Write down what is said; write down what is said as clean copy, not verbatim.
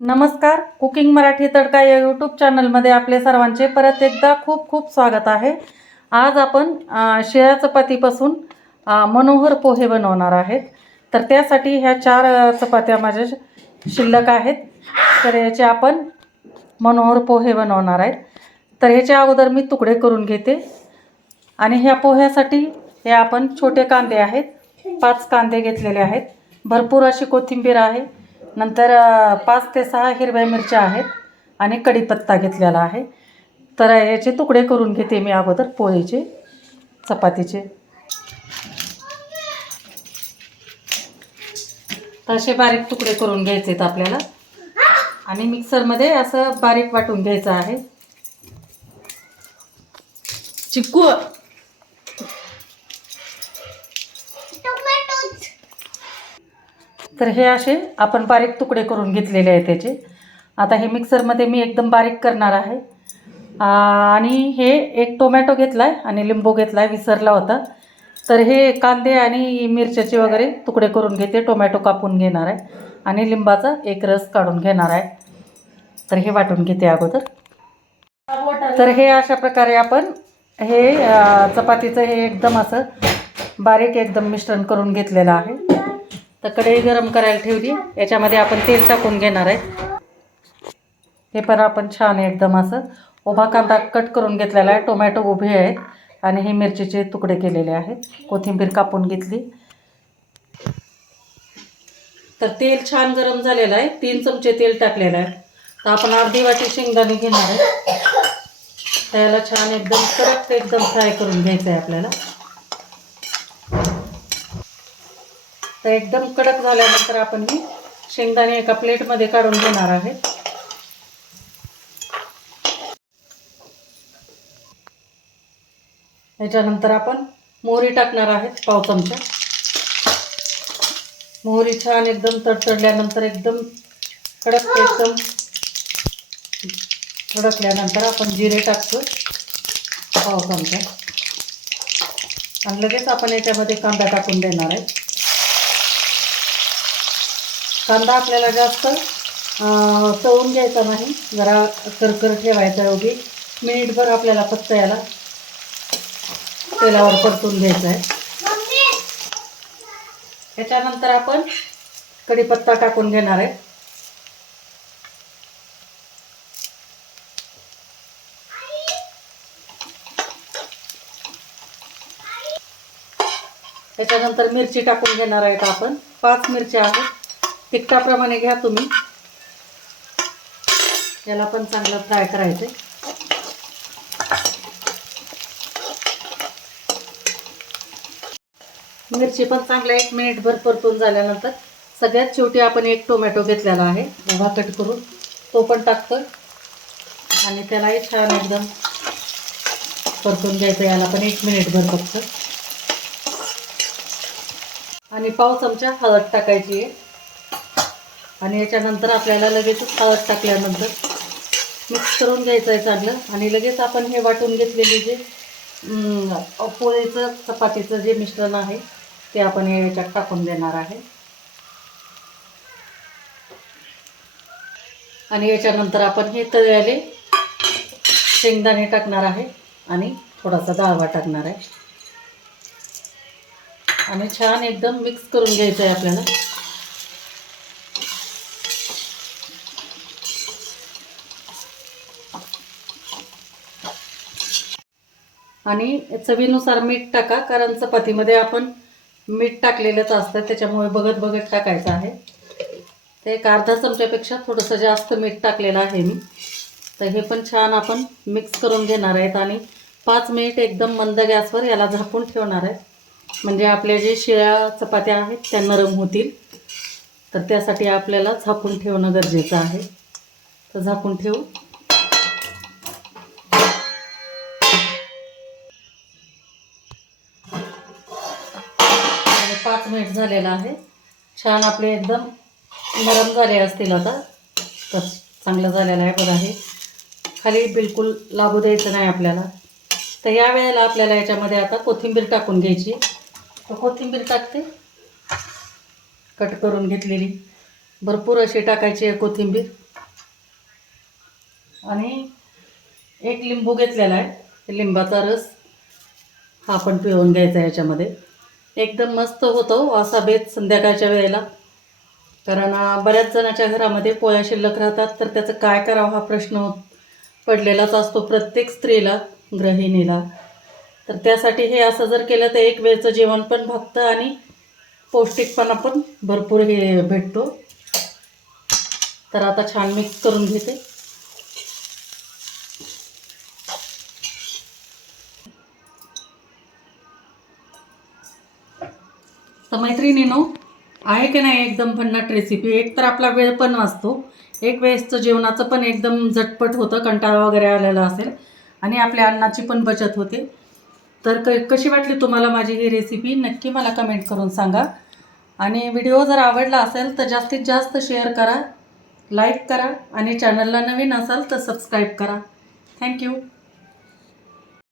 नमस्कार. कुकिंग मराठी तडका या यूट्यूब चॅनलमध्ये आपले सर्वांचे परत एकदा खूप खूप स्वागत आहे. आज आपण शिळ्या चपातीपासून मनोहर पोहे बनवणार आहेत. तर त्यासाठी ह्या 4 चपात्या माझ्या शिल्लक आहेत. तर याचे आपण मनोहर पोहे बनवणार आहेत. तर ह्याच्या अगोदर मी तुकडे करून घेते. आणि ह्या पोह्यासाठी हे आपण छोटे कांदे आहेत, 5 कांदे घेतलेले आहेत. भरपूर अशी कोथिंबीर आहे. नंतर 5 ते 6 हिरव्या मिरच्या आहेत आणि कढीपत्ता घेतलेला आहे. तर याचे तुकडे करून घेते मी अगोदर पोहेचे, चपातीचे. तसे बारीक तुकडे करून घ्यायचे आहेत आपल्याला आणि मिक्सरमध्ये असं बारीक वाटून घ्यायचं आहे. चिक्कू तर हे असे आपण बारीक तुकडे करून घेतलेले आहेत त्याचे. आता हे मिक्सरमध्ये मी एकदम बारीक करणार आहे. आणि हे एक टोमॅटो घेतला आहे आणि लिंबू घेतला आहे, विसरला होता. तर हे कांदे आणि मिरच्याचे वगैरे तुकडे करून घेते. टोमॅटो कापून घेणार आहे आणि लिंबाचा एक रस काढून घेणार आहे. तर हे वाटून घेते अगोदर. तर हे अशा प्रकारे आपण हे चपातीचं हे एकदम असं बारीक एकदम मिश्रण करून घेतलेलं आहे. तर कढई गरम करायला ठेवली. याच्यामध्ये आपण तेल टाकून घेणार आहे. हे पण आपण छान एकदम असं उभा कांदा कट करून घेतलेला आहे. टोमॅटो उभे आहेत आणि हे मिरचीचे तुकडे केलेले आहेत. कोथिंबीर कापून घेतली. तर तेल छान गरम झालेलं आहे. 3 चमचे तेल टाकलेलं आहे. तर आपण अर्धी वाटी शेंगदाणे घेणार आहे. त्याला छान एकदम कडक एकदम फ्राय करून घ्यायचं आहे आपल्याला. तर एकदम कडक झाल्यानंतर आपण ही शेंगदाणे एका प्लेटमध्ये काढून घेणार आहे. याच्यानंतर आपण मोहरी टाकणार आहे, 1/2 चमचा. मोहरी छान एकदम तडतडल्यानंतर एकदम कडक एकदम तडकल्यानंतर आपण जिरे टाकतो 1/2 चमचा. आणि लगेच आपण याच्यामध्ये कांदा टाकून देणार आहे. कांदा आपल्याला जास्त तळून घ्यायचा नाही, जरा करकर ठेवायचा. एवढी मिनिटभर आपल्याला फक्त याला तेलावर परतून घ्यायचं आहे. त्याच्यानंतर आपण कढीपत्ता टाकून घेणार आहे. त्याच्यानंतर मिरची टाकून घेणार आहेत आपण. 5 मिरच्या आहेत. तिखटाप्रमाणे घ्या तुम्ही. याला पण चांगलं फ्राय करायचं. मिरची पण चांगलं 1 मिनिटभर परतून झाल्यानंतर सगळ्यात शेवटी आपण एक टोमॅटो घेतलेला आहे उभा कट करून, तो पण टाकतो आणि त्यालाही छान एकदम परतून घ्यायचं. याला पण 1 मिनिटभर फक्त. आणि 1/2 चमचा हळद टाकायची आहे. आणि याच्यानंतर आपल्याला लगेचच हळद टाकल्यानंतर मिक्स करून घ्यायचं आहे चांगलं. आणि लगेच आपण हे वाटून घेतलेले जे पोळीचं चपातीचं जे मिश्रण आहे ते आपण याच्यात टाकून देणार आहे. आणि याच्यानंतर आपण हे तळलेले शेंगदाणे टाकणार आहे आणि थोडासा डाळवा टाकणार आहे. आणि छान एकदम मिक्स करून घ्यायचं आहे आपल्याला. आणि चवीनुसार मीठ टाका, कारण चपातीमध्ये आपण मीठ टाकलेलंच असतं, त्याच्यामुळे बघत बघत टाकायचं आहे. ते एक अर्धा चमच्यापेक्षा थोडंसं जास्त मीठ टाकलेलं आहे मी. तर हे पण छान आपण मिक्स करून घेणार आहेत आणि 5 मिनिट एकदम मंद गॅसवर याला झाकून ठेवणार आहे. म्हणजे आपल्या जे शिळ्या चपात्या आहेत त्या नरम होतील. तर त्यासाठी आपल्याला झाकून ठेवणं गरजेचं आहे. तर झाकून ठेवू. 5 मिनिट झालेलं आहे. छान आपले एकदम नरम झाले असतील आता. तर चांगलं झालेलं आहे बघा. हे खाली बिलकुल लागू द्यायचं नाही आपल्याला. तर या वेळेला आपल्याला याच्यामध्ये आता कोथिंबीर टाकून घ्यायची. तर कोथिंबीर टाकते कट करून घेतलेली. भरपूर अशी टाकायची आहे कोथिंबीर. आणि एक लिंबू घेतलेला आहे, लिंबाचा रस हा पण पिळून घ्यायचा याच्यामध्ये. एकदम मस्त होतो असा बेत संध्याकाळच्या वेळेला. कारण बऱ्याच जणांच्या घरामध्ये पोळ्या शिल्लक राहतात, तर त्याचं काय करावं हा प्रश्न पडलेलाच असतो प्रत्येक स्त्रीला, गृहिणीला. तर त्यासाठी हे असं जर केलं तर एक वेळचं जेवण पण भागतं आणि पौष्टिकपणा पण भरपूर हे भेटतो. तर आता छान मिक्स करून घेते. तर मैत्रिणींनो, आहे की नाही एकदम भन्नाट रेसिपी. एक तर आपला वेळ पण वाचतो, एक वेळेसचं जेवणाचं पण एकदम झटपट होतं, कंटाळा वगैरे आलेला असेल, आणि आपल्या अन्नाची पण बचत होते. तर कशी वाटली तुम्हाला माझी ही रेसिपी नक्की मला कमेंट करून सांगा. आणि व्हिडिओ जर आवडला असेल तर जास्तीत जास्त शेअर करा, लाईक करा, आणि चॅनलला नवीन असाल तर सबस्क्राईब करा. थँक्यू.